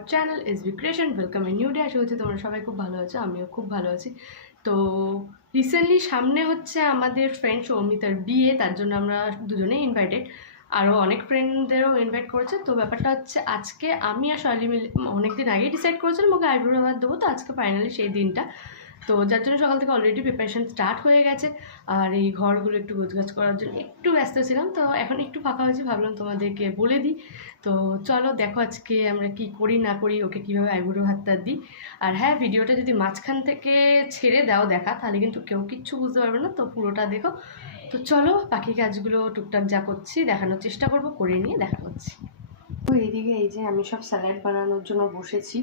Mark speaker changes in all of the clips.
Speaker 1: Our channel S B creation welcome a new day আশা হচ্ছে তোমরা সবাই খুব ভালো আছো, আমিও খুব ভালো আছি। তো রিসেন্টলি সামনে হচ্ছে আমাদের ফ্রেন্ড সৌমিতার বিয়ে, তার জন্য আমরা দুজনেই ইনভাইটেড আরও অনেক ফ্রেন্ডদেরও ইনভাইট করেছে। তো ব্যাপারটা হচ্ছে আজকে আমি আর সালিমিল মিলে অনেকদিন আগেই ডিসাইড করেছিলাম, ওকে আইব্রো দেবো। তো আজকে ফাইনালি সেই দিনটা। তো যার জন্য সকাল থেকে অলরেডি প্রিপারেশন স্টার্ট হয়ে গেছে। আর এই ঘরগুলো একটু গোছগাছ করার জন্য একটু ব্যস্ত ছিলাম, তো এখন একটু ফাঁকা হয়েছে, ভাবলাম তোমাদেরকে বলে দিই। তো চলো দেখো আজকে আমরা কি করি না করি, ওকে কীভাবে আইবুড়ো ভাতটা দিই। আর হ্যাঁ ভিডিওটা যদি মাঝখান থেকে ছেড়ে দাও দেখা, তাহলে কিন্তু কেউ কিচ্ছু বুঝতে পারবে না, তো পুরোটা দেখো। তো চলো বাকি কাজগুলো টুকটাক যা করছি, দেখানোর চেষ্টা করব, করে নিয়ে দেখা করছি। তো এইদিকে এই যে আমি সব স্যালাড বানানোর জন্য বসেছি।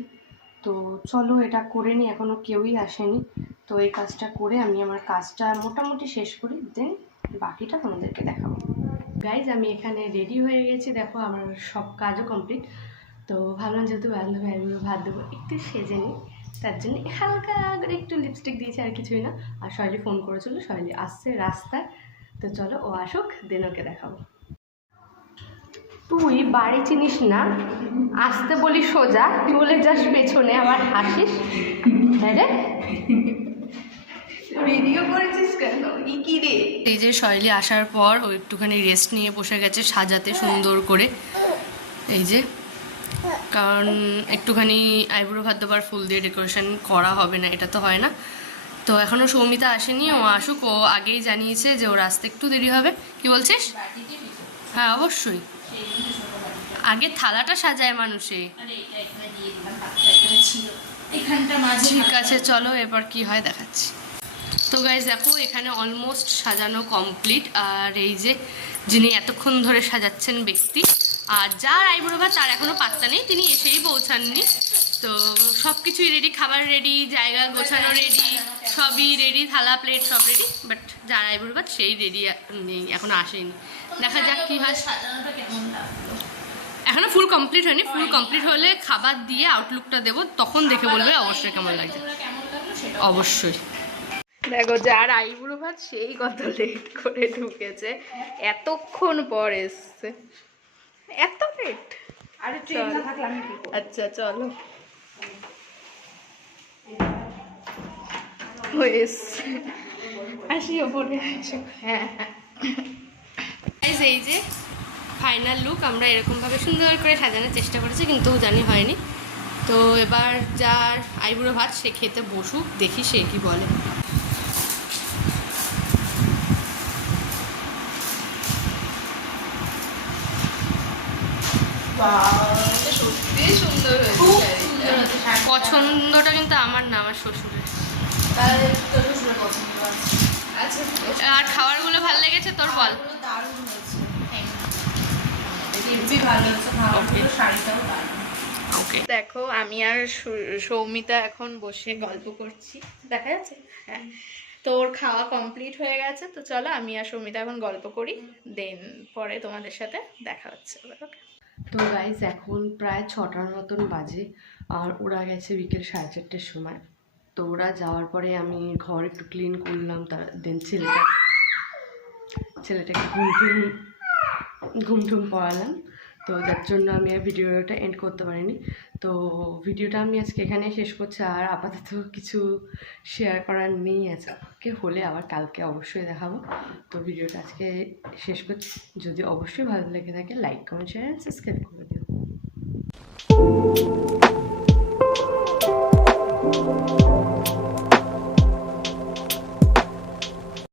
Speaker 1: তো চলো এটা করে নিই এখনও কেউই আসেনি। তো এই কাজটা করে আমি আমার কাজটা মোটামুটি শেষ করি দেন বাকিটা তোমাদেরকে দেখাবো। গাইজ আমি এখানে রেডি হয়ে গেছি, দেখো আমার সব কাজও কমপ্লিট তো ভাবলাম যেহেতু বান্ধবী, আমি ভাত দেবো, একটু সেজে নিই। তার জন্য হালকা করে একটু লিপস্টিক দিয়েছি, আর কিছুই না। আর শৈলী ফোন করেছিল শৈলী আসছে রাস্তায়। তো চলো ও আসুক দেন ওকে দেখাবো। তুই বাড়ি চিনিস না? আসতে বলি সোজা চলে যাস পেছনে আবার হাসিস। রে।
Speaker 2: ভিডিও করেছিস কেন? কি রে?
Speaker 1: এই যে শৈলী আসার পর ও একটুখানি রেস্ট নিয়ে বসে গেছে সাজাতে সুন্দর করে। এই যে কারণ একটুখানি আইব্রো ভাত দেবার ফুল দিয়ে ডেকোরেশন করা হবে না এটা তো হয় না। তো এখনও সৌমিতা আসেনি ও আসুক ও আগেই জানিয়েছে যে ওর আসতে একটু দেরি হবে। কি বলছিস? হ্যাঁ অবশ্যই। আগে থালাটা সাজায় মানুষে। ঠিক আছে চলো এবার কি হয় দেখাচ্ছি। তো গাইজ দেখো এখানে অলমোস্ট সাজানো কমপ্লিট আর এই যে যিনি এতক্ষণ ধরে সাজাচ্ছেন ব্যক্তি আর যার আইবুড়ো ভাত তার এখনও পাত্তা নেই তিনি এসেই পৌঁছাননি। তো সব কিছুই রেডি খাবার রেডি জায়গা গোছানো রেডি সবই রেডি থালা প্লেট সব রেডি বাট যার আইবুড়ো ভাত সেই রেডি নেই এখনও আসেনি। দেখা যাক কি হয়। এখনও ফুল কমপ্লিট হয়নি ফুল কমপ্লিট হলে খাবার দিয়ে আউটলুকটা দেবো তখন দেখে বলবে অবশ্যই কেমন লাগছে। অবশ্যই। দেখো যার আইবুড়ো ভাত সেই কত লেট করে ঢুকেছে এতক্ষণ পর এসছে। এত লেট
Speaker 2: আরে ট্রেন না থাকলে আমি কি করব?
Speaker 1: আচ্ছা চলো। আসি ওপরে আসো। হ্যাঁ। Guys, এই যে ফাইনাল লুক আমরা এরকমভাবে সুন্দর করে সাজানোর চেষ্টা করেছি কিন্তু জানি হয়নি। তো এবার যার আইবুড়ো ভাত সে খেতে বসুক দেখি সে কি বলে।
Speaker 2: সত্যি সুন্দর হয়েছে।
Speaker 1: পছন্দটা কিন্তু আমার না আমার শ্বশুরের।
Speaker 2: আচ্ছা
Speaker 1: আর খাবারগুলো ভালো লেগেছে? তোর বল। দেখো আমি আর সৌমিতা এখন বসে গল্প করছি। দেখা যাচ্ছে? হ্যাঁ। তো ওর খাওয়া কমপ্লিট হয়ে গেছে তো চলো আমি আর সৌমিতা এখন গল্প করি। দেন পরে তোমাদের সাথে দেখা হচ্ছে। ওকে। তো গাইজ এখন প্রায় ছটার মতন বাজে আর ওরা গেছে বিকেল সাড়ে চারটের সময়। তো ওরা যাওয়ার পরে আমি ঘর একটু ক্লিন করলাম, তার দেন ছেলেটা, ছেলেটাকে ঘুম ঘুম ঘুম পড়ালাম। তো যার জন্য আমি আর ভিডিওটা এন্ড করতে পারিনি। তো ভিডিওটা আমি আজকে এখানে শেষ করছি, আর আপাতত কিছু শেয়ার করার নেই আজকে হলে আবার কালকে অবশ্যই দেখাবো। তো ভিডিওটা আজকে শেষ করছি। যদি অবশ্যই ভালো লেগে থাকে লাইক কমেন্ট শেয়ার সাবস্ক্রাইব করে দিও।